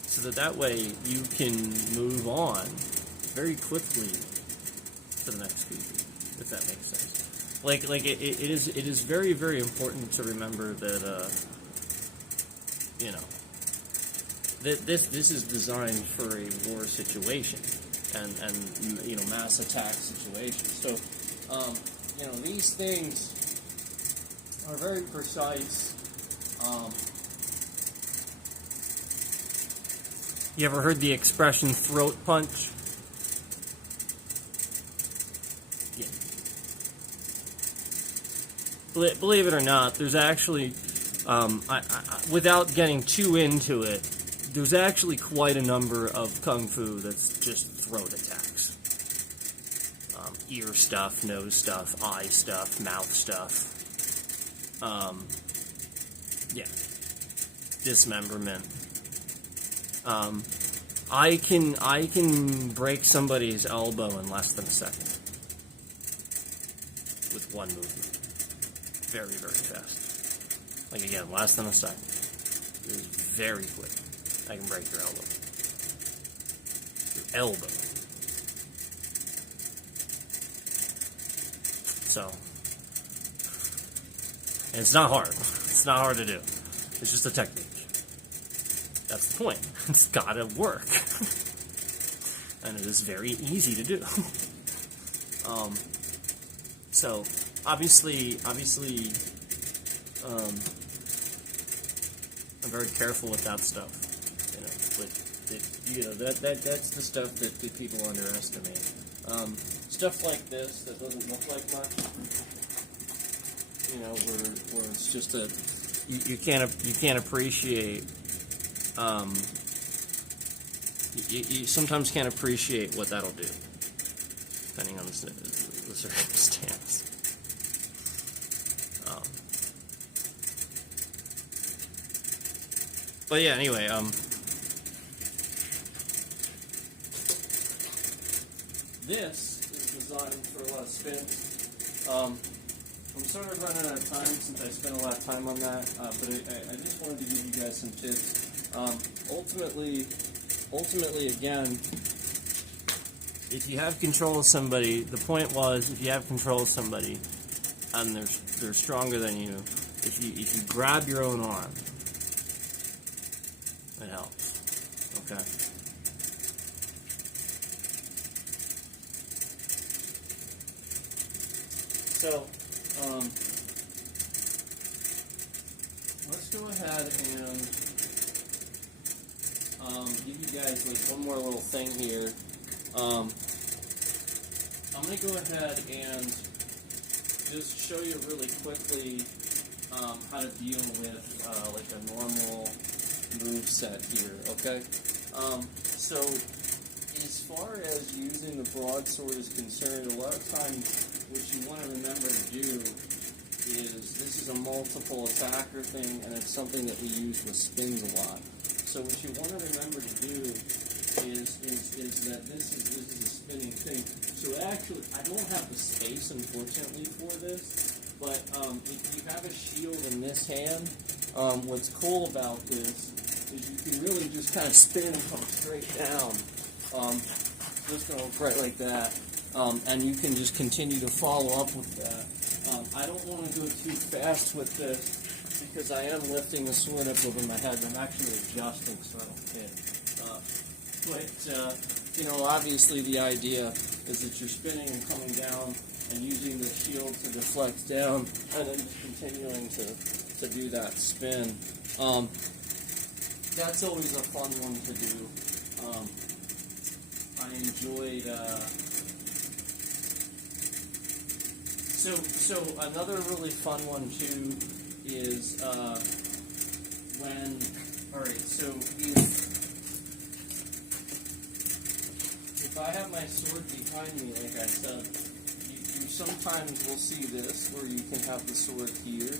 so that way you can move on very quickly to the next species, if that makes sense. Like it is very, very important to remember that you know, that this is designed for a war situation and you know, mass attack situation. So you know, these things are very precise. You ever heard the expression throat punch? Yeah. Believe it or not, there's actually, without getting too into it, there's actually quite a number of kung fu that's just throat attacks. Ear stuff, nose stuff, eye stuff, mouth stuff. Yeah. Dismemberment. I can break somebody's elbow in less than a second with one movement. Very, very fast. Like, again, less than a second. It's very quick. I can break your elbow. Your elbow. So, and it's not hard. It's not hard to do. It's just a technique. That's the point. It's gotta work. And it is very easy to do. So, obviously, I'm very careful with that stuff. You know, that's the stuff that people underestimate. Stuff like this that doesn't look like much. you know, where it's just a you can't appreciate. You sometimes can't appreciate what that'll do, depending on the circumstance. But yeah, anyway, this is designed for a lot of spins. I'm sort of running out of time since I spent a lot of time on that, but I just wanted to give you guys some tips. Ultimately, again, if you have control of somebody, the point was, if you have control of somebody and they're stronger than you, if you grab your own arm, it helps. Okay. So, let's go ahead and give you guys like one more little thing here. I'm going to go ahead and just show you really quickly how to deal with like a normal move set here, okay? So as far as using the broadsword is concerned, a lot of times what you want to remember to do is, this is a multiple attacker thing, and it's something that we use with spins a lot. So what you want to remember to do is that this is a spinning thing. So actually, I don't have the space, unfortunately, for this, but if you have a shield in this hand, what's cool about this is you can really just kind of spin and come straight down. Just going right like that. And you can just continue to follow up with that. I don't want to go too fast with this because I am lifting the sword up over my head. I'm actually adjusting so I don't hit. You know, obviously the idea is that you're spinning and coming down and using the shield to deflect down and then just continuing to do that spin. That's always a fun one to do. I enjoyed... So another really fun one too is when, alright, so if I have my sword behind me, like I said, you sometimes will see this where you can have the sword here.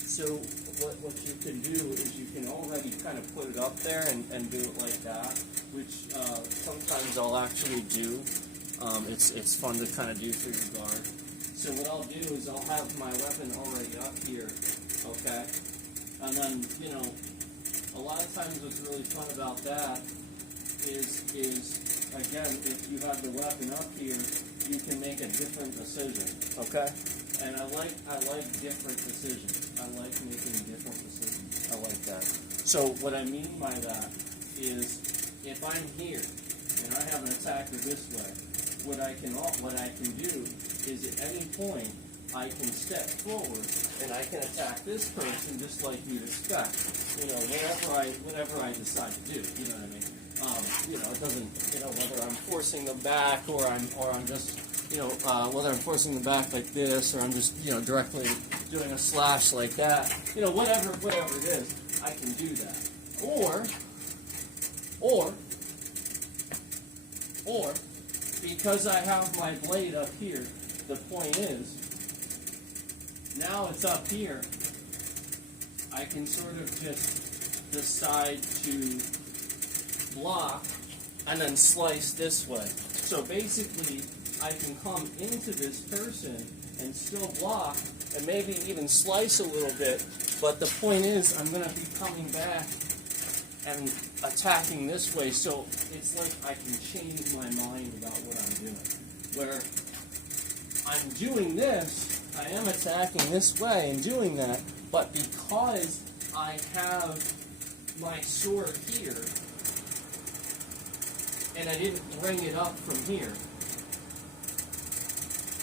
So what you can do is you can already kind of put it up there and do it like that, which sometimes I'll actually do. It's fun to kind of do for your guard. So what I'll do is I'll have my weapon already up here, okay? And then, you know, a lot of times what's really fun about that is again, if you have the weapon up here, you can make a different decision, okay? And I like different decisions. I like making different decisions. I like that. So what I mean by that is, if I'm here and I have an attacker this way, what I can do is at any point I can step forward and I can attack this person just like you'd expect. You know, whatever I decide to do. You know what I mean? You know, it doesn't. You know, whether I'm forcing them back or I'm just. You know, whether I'm forcing them back like this or I'm just, you know, directly doing a slash like that. You know, whatever it is, I can do that. Or because I have my blade up here, the point is, now it's up here, I can sort of just decide to block and then slice this way. So basically, I can come into this person and still block and maybe even slice a little bit, but the point is I'm going to be coming back and attacking this way, so it's like I can change my mind about what I'm doing. Where I'm doing this, I am attacking this way and doing that, but because I have my sword here, and I didn't bring it up from here,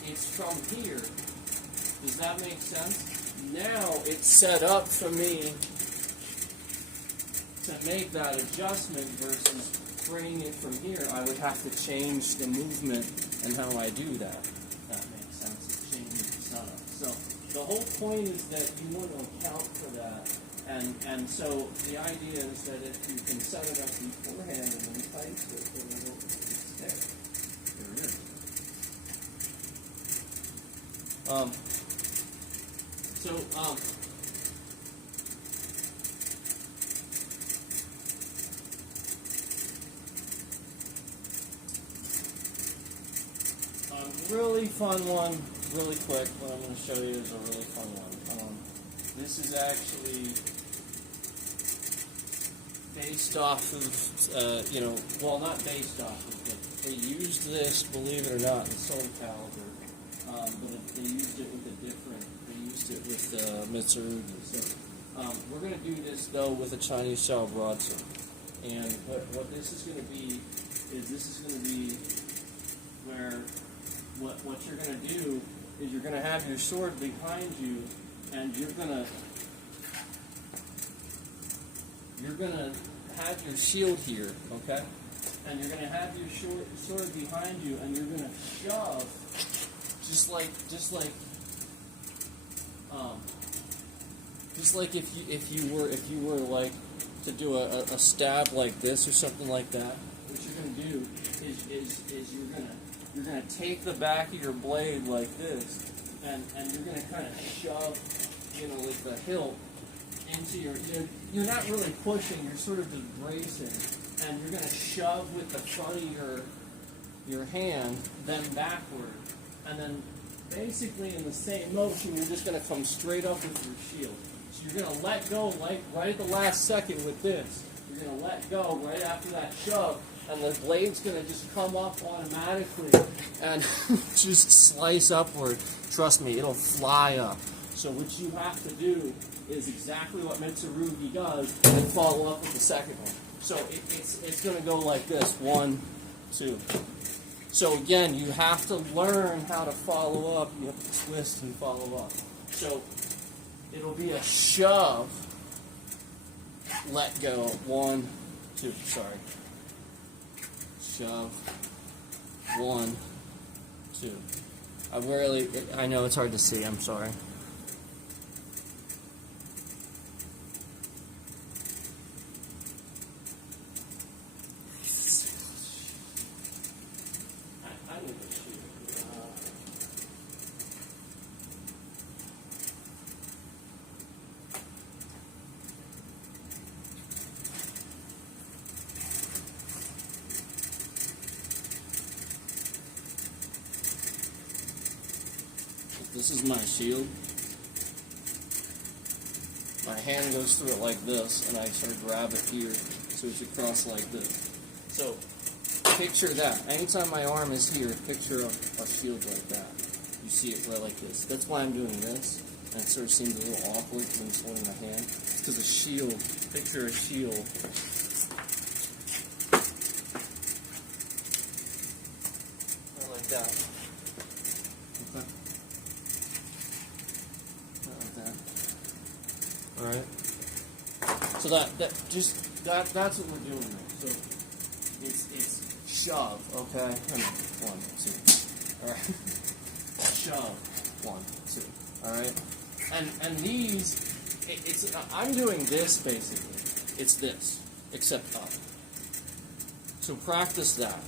it's from here. Does that make sense? Now it's set up for me to make that adjustment versus bringing it from here. I would have to change the movement and how I do that. That makes sense. It changes the setup. So the whole point is that you want to account for that. And so the idea is that if you can set it up beforehand and entice it, then it'll stick. There it is. Really fun one, really quick. What I'm going to show you is a really fun one. This is actually based off of, well, not based off of, but they used this, believe it or not, in Soul Calibur. But they used it with a different, they used it with Mitsurugi. So we're going to do this, though, with a Chinese style broadsword. And what this is going to be is this is going to be where what you're going to do is you're going to have your sword behind you, and you're going to have your shield here, okay? And you're going to have your sword behind you, and you're going to shove just like if you were like to do a stab like this or something like that. What you're going to do is you're going to take the back of your blade like this, and you're going to kind of shove, like the hilt into you're not really pushing, you're sort of just bracing, and you're going to shove with the front of your hand, then backward, and then basically in the same motion, you're just going to come straight up with your shield. So you're going to let go right at the last second with this. You're going to let go right after that shove, and the blade's going to just come up automatically and just slice upward. Trust me, it'll fly up. So what you have to do is exactly what Mitsurugi does and follow up with the second one. So it's going to go like this, 1, 2. So again, you have to learn how to follow up. You have to twist and follow up. So it'll be a shove, let go, 1, 2, sorry. Shove, 1, 2. I know it's hard to see, I'm sorry. This is my shield. My hand goes through it like this, and I sort of grab it here, so it's across like this. So, picture that. Anytime my arm is here, picture a shield like that. You see it right like this. That's why I'm doing this, and it sort of seems a little awkward when it's holding my hand. It's because a shield, picture a shield. Right like that. Okay. Alright. So that's what we're doing now. So it's shove, okay? 1, 2. Alright. Shove, 1, 2. Alright? And these I'm doing this basically. It's this, except up. So practice that.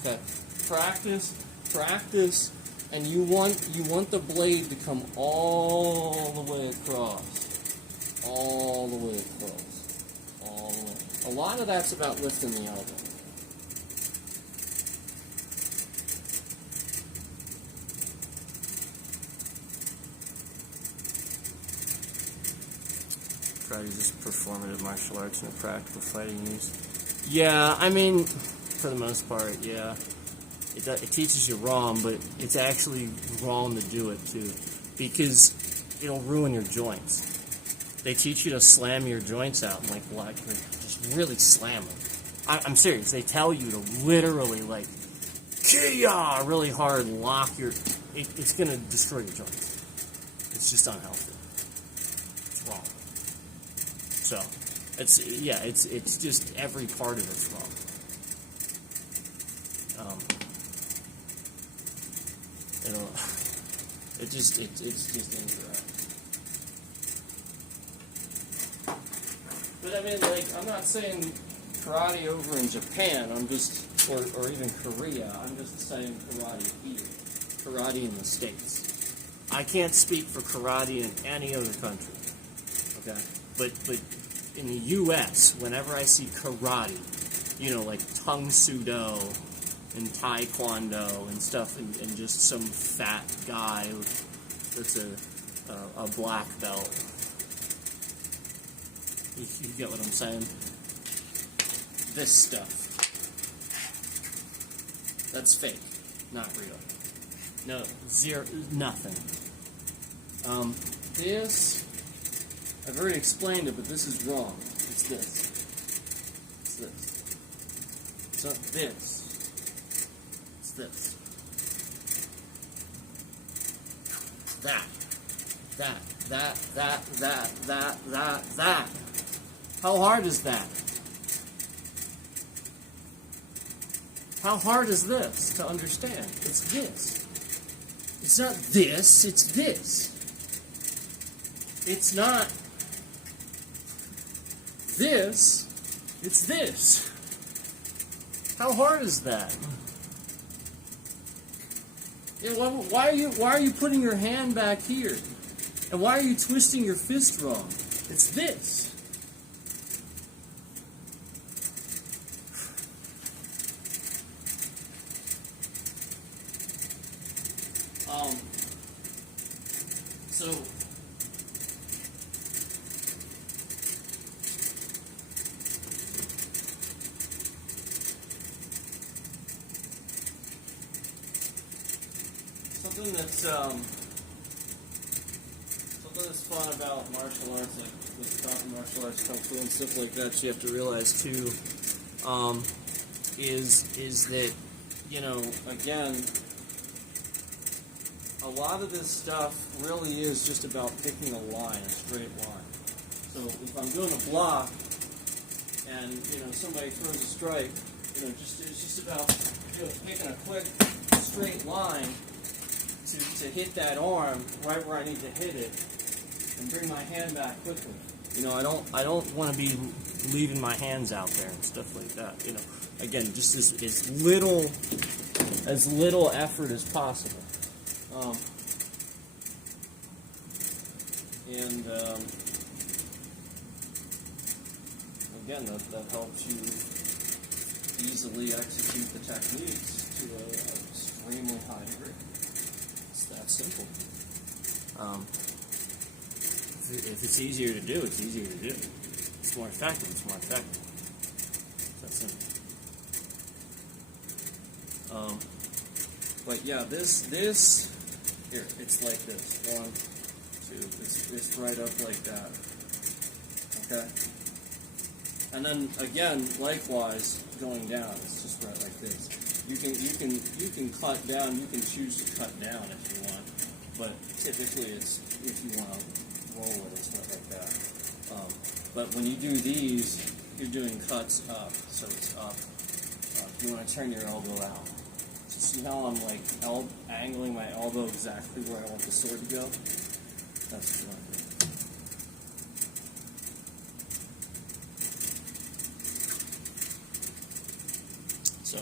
Okay. Practice. And you want the blade to come all the way across. All the way across. All the way. A lot of that's about lifting the elbow. Try to just performative martial arts in a practical fighting use. Yeah, I mean, for the most part, yeah. It teaches you wrong, but it's actually wrong to do it too, because it'll ruin your joints. They teach you to slam your joints out and like just really slam them. I'm serious. They tell you to literally like Kia really hard and lock your. It's gonna destroy your joints. It's just unhealthy. It's wrong. So it's just every part of it's wrong. it's just incorrect. But I mean, like, I'm not saying karate over in Japan. I'm just, or even Korea. I'm just saying karate here, karate in the States. I can't speak for karate in any other country. Okay, but in the U.S., whenever I see karate, you know, like Tung Sudo and Taekwondo and stuff, and just some fat guy that's a black belt. You get what I'm saying? This stuff. That's fake, not real. No, zero, nothing. This, I've already explained it, but this is wrong. It's this. It's this. It's not this. It's this. That. That. How hard is that? How hard is this to understand? It's this. It's not this, it's this. It's not this, it's this. How hard is that? Yeah, why are you putting your hand back here? And why are you twisting your fist wrong? It's this. So something that's fun about martial arts, like with proper martial arts, kung fu and stuff like that, you have to realize too, is that, you know, again, a lot of this stuff really is just about picking a line, a straight line. So if I'm doing a block, and you know somebody throws a strike, you know, it's just about, you know, picking a quick straight line to hit that arm right where I need to hit it, and bring my hand back quickly. You know, I don't want to be leaving my hands out there and stuff like that. You know, again, just as little effort as possible. Again, that helps you easily execute the techniques to an extremely high degree. It's that simple. If it's easier to do, it's easier to do. It's more effective, it's more effective. It's that simple. But yeah, this here, it's like this. 1, 2, it's right up like that. Okay? And then again, likewise, going down, it's just right like this. You can cut down, you can choose to cut down if you want, but typically it's if you want to roll it, it's not like that. But when you do these, you're doing cuts up, so it's up. You want to turn your elbow out. So see how I'm like angling my elbow exactly where I want the sword to go? That's what you want to do. So,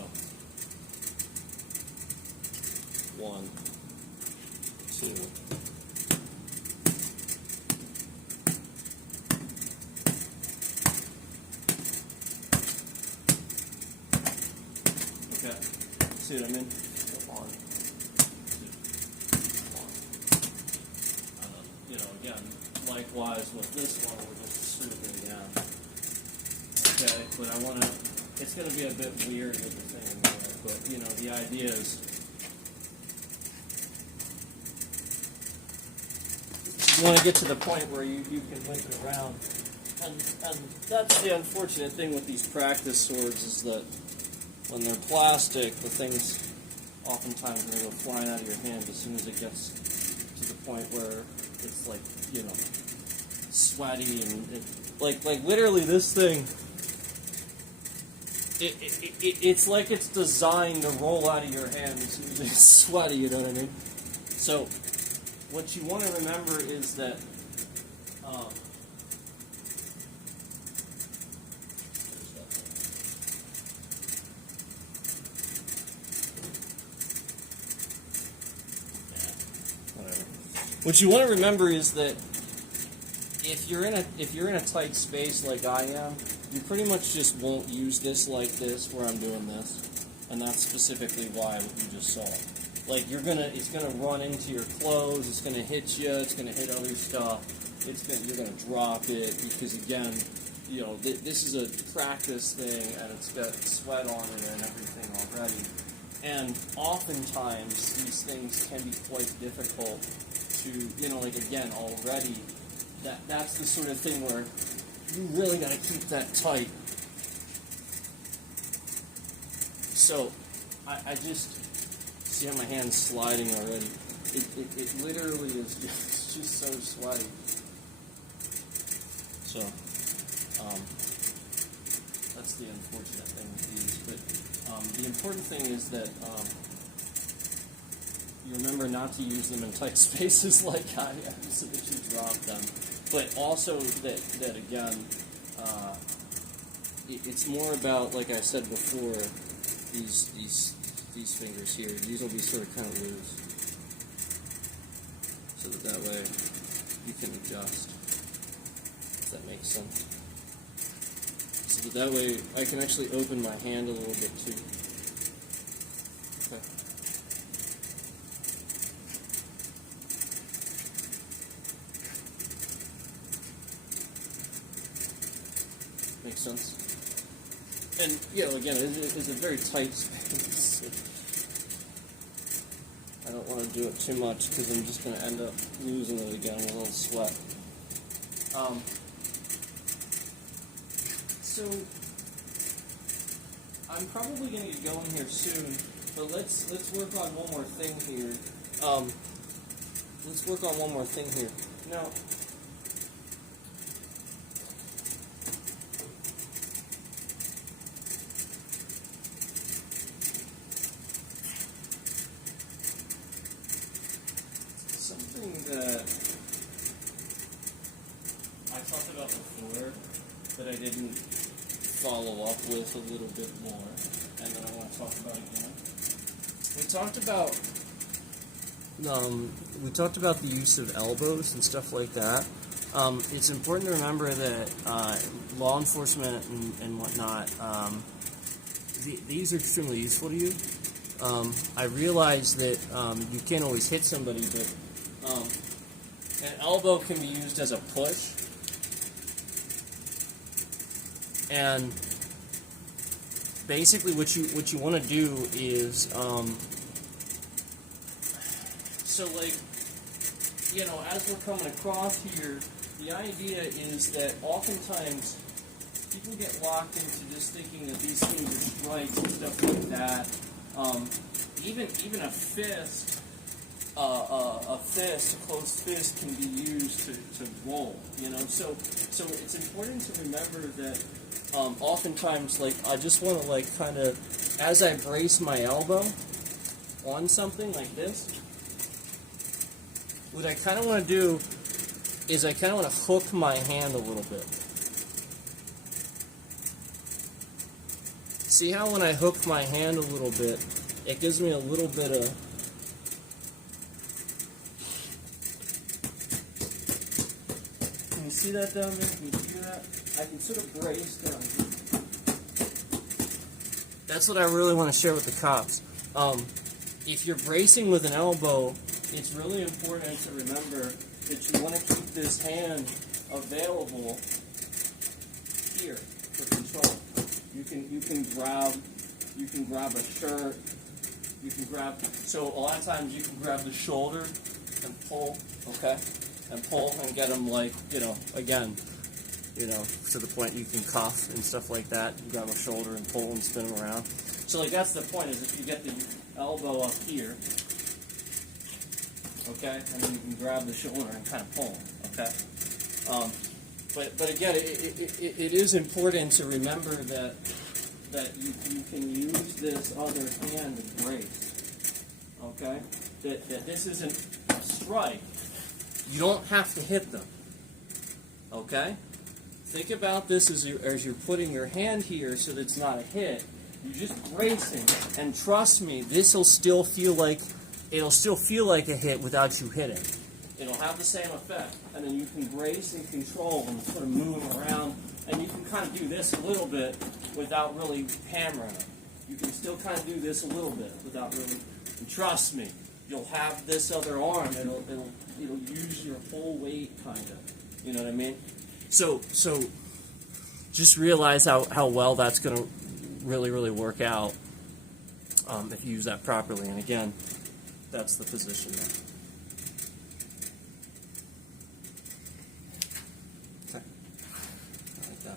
1, 2. Okay, see what I mean? 1, 2, 1. And then, you know, again, likewise with this one, we're just swooping down. Okay, but I want to, it's going to be a bit weird with the thing in there, but, you know, the idea is you want to get to the point where you can whip it around. And that's the unfortunate thing with these practice swords is that when they're plastic, the things oftentimes are going to go flying out of your hand as soon as it gets to the point where it's like, you know, sweaty and like literally this thing. It's like it's designed to roll out of your hand as soon as it's sweaty. You know what I mean? So what you want to remember is that what you want to remember is that if you're in a tight space like I am, you pretty much just won't use this like this where I'm doing this, and that's specifically why what you just saw. Like it's gonna run into your clothes, it's gonna hit you, it's gonna hit other stuff, you're gonna drop it because again, you know, this is a practice thing and it's got sweat on it and everything already. And oftentimes these things can be quite difficult to, you know, like again already, that's the sort of thing where you really got to keep that tight. So I just see how my hand's sliding already. It literally is just so sweaty. So that's the unfortunate thing with these. But the important thing is that you remember not to use them in tight spaces like I am, so that you drop them. But also that again, it's more about, like I said before, these fingers here. These will be sort of kind of loose, so that way you can adjust. If that makes sense. So that way I can actually open my hand a little bit too. Okay. Makes sense. And yeah, again, it's a very tight space. I don't want to do it too much because I'm just going to end up losing it again with a little sweat. So I'm probably going to get going here soon, but let's work on one more thing here. Let's work on one more thing here. Now, something that I talked about before that I didn't follow up with a little bit more, and then I want to talk about again. We talked about the use of elbows and stuff like that. It's important to remember that law enforcement and whatnot, these are extremely useful to you. I realize that you can't always hit somebody, but an elbow can be used as a push. And basically what you want to do is so like, you know, as we're coming across here, the idea is that oftentimes people get locked into just thinking that these things are strikes and stuff like that. Even a fist, a closed fist can be used to roll, you know. So it's important to remember that oftentimes, like, I just want to, like, kind of, as I brace my elbow on something like this, what I kind of want to do is I kind of want to hook my hand a little bit. See how when I hook my hand a little bit, it gives me a little bit of... Can you see that down there? Can you hear that? I can sort of brace down here. That's what I really want to share with the cops. If you're bracing with an elbow, it's really important to remember that you want to keep this hand available here for control. You can grab a shirt. You can grab, so a lot of times you can grab the shoulder and pull, okay, and pull and get them, like, you know, again, you know, to the point you can cuff and stuff like that. You grab a shoulder and pull and spin them around. So, like, that's the point, is if you get the elbow up here, okay, and then you can grab the shoulder and kind of pull them, okay. But again, it is important to remember that you can use this other hand to brace, okay? That this isn't a strike, You don't have to hit them. Okay? Think about this as you're putting your hand here so that it's not a hit. You're just bracing, and trust me, this will still feel like a hit without you hitting. It'll have the same effect, and then you can brace and control and sort of move around, and you can kind of do this a little bit without really hammering it. You can still kind of do this a little bit without really. And trust me, you'll have this other arm. It'll use your whole weight, kind of. You know what I mean? So just realize how well that's going to really work out if you use that properly. And again, that's the position there. Okay. Like that.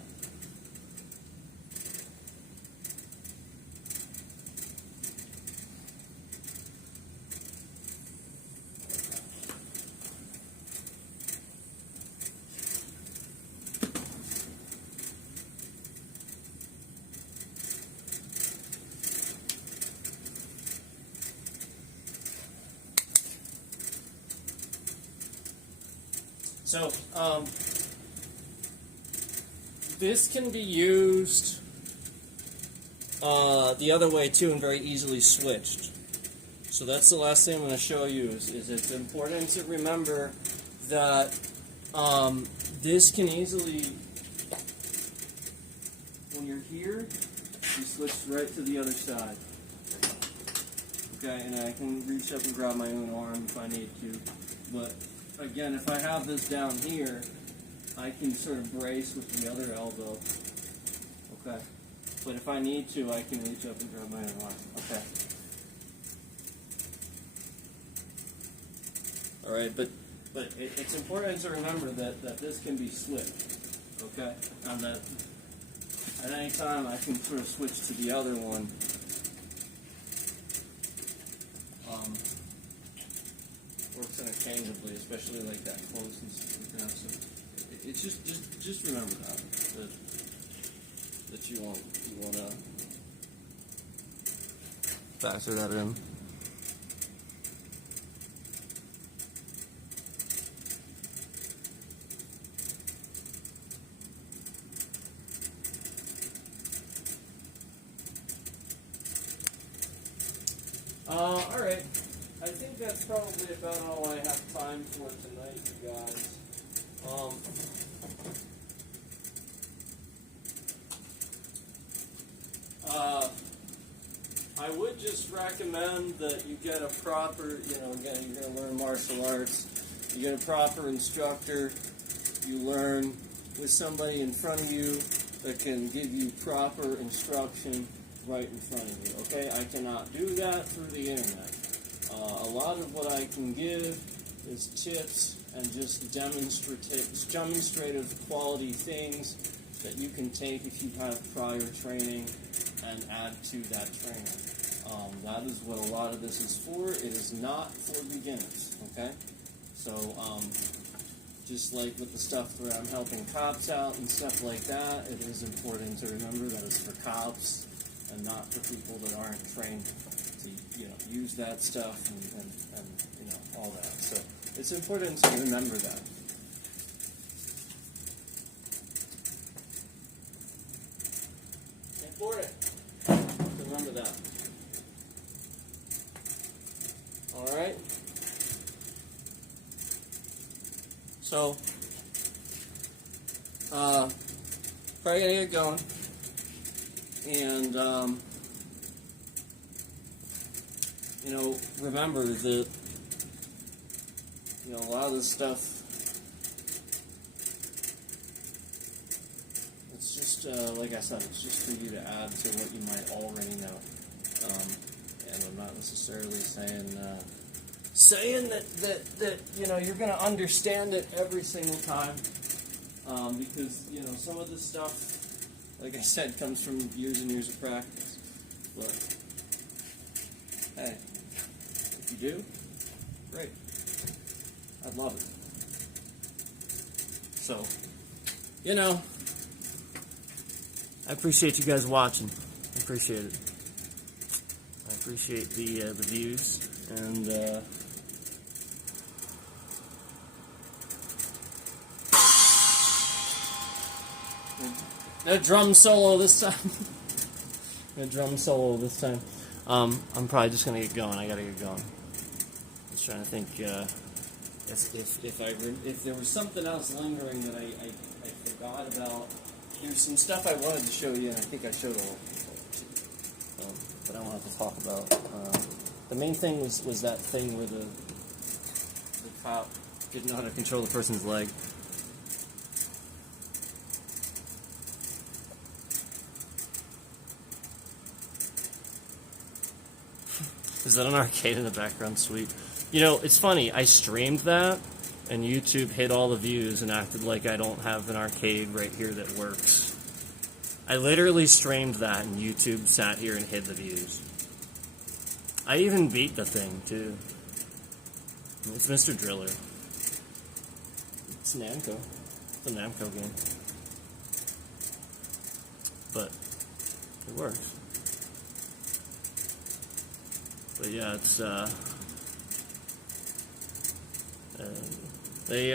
So, this can be used the other way too, and very easily switched. So that's the last thing I'm going to show you, is it's important to remember that this can easily, when you're here, you switch right to the other side. Okay, and I can reach up and grab my own arm if I need to, but again, if I have this down here, I can sort of brace with the other elbow. Okay. But if I need to, I can reach up and grab my own arm. Okay. Alright, but it's important to remember that this can be switched. Okay? And that at any time I can sort of switch to the other one. Works interchangeably, especially like that close and stuff like that. So it's just remember that you want to factor that in. All right. I think that's probably about all I have time for tonight, you guys. I would just recommend that you get a proper, again, you're going to learn martial arts. You get a proper instructor. You learn with somebody in front of you that can give you proper instruction right in front of you. Okay? I cannot do that through the internet. A lot of what I can give is tips and just demonstrative quality things that you can take if you have prior training and add to that training. That is what a lot of this is for. It is not for beginners, okay? So, just like with the stuff where I'm helping cops out and stuff like that, it is important to remember that it's for cops and not for people that aren't trained to, use that stuff and all that. So it's important to remember that. Important to remember that. All right. So, probably gonna get going, and remember that a lot of this stuff, it's just like I said, it's just for you to add to what you might already know. And I'm not necessarily saying that you're going to understand it every single time, because some of this stuff, like I said, comes from years and years of practice. But hey, if you do, great. I'd love it. So, I appreciate you guys watching. I appreciate it. I appreciate the views, and No drum solo this time. No drum solo this time. I'm probably just gonna get going. I gotta get going. Just trying to think if there was something else lingering that I forgot about. There's some stuff I wanted to show you, and I think I showed all. But I don't have to talk about. The main thing was that thing where the cop didn't know how to control the person's leg. Is that an arcade in the background? Sweet. You know, it's funny. I streamed that, and YouTube hid all the views and acted like I don't have an arcade right here that works. I literally streamed that, and YouTube sat here and hid the views. I even beat the thing, too. It's Mr. Driller. It's Namco. It's a Namco game. But it works. But yeah, it's they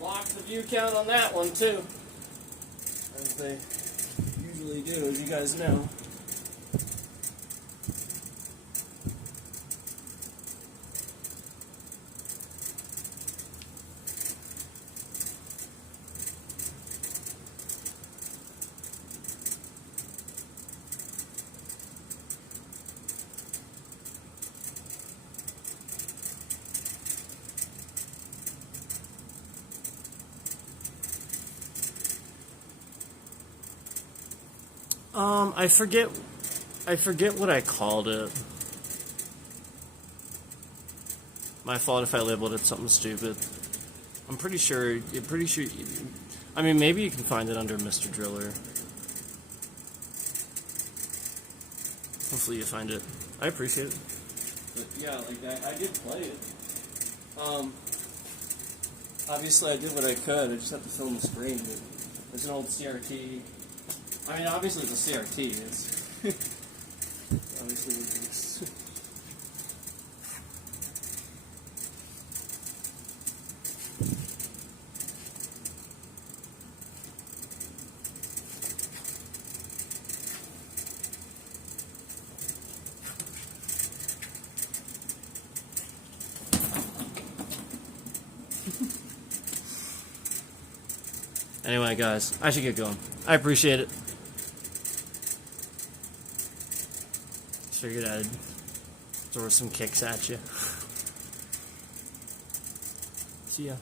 locked the view count on that one too, as they usually do, as you guys know. I forget what I called it. My fault if I labeled it something stupid. I'm pretty sure, I mean, maybe you can find it under Mr. Driller. Hopefully you find it. I appreciate it. But yeah, like, I did play it. Obviously I did what I could, I just have to film the screen. There's an old CRT. I mean, obviously it's a CRT. It's obviously it's. Anyway, guys, I should get going. I appreciate it. Figured I'd throw some kicks at you. See ya.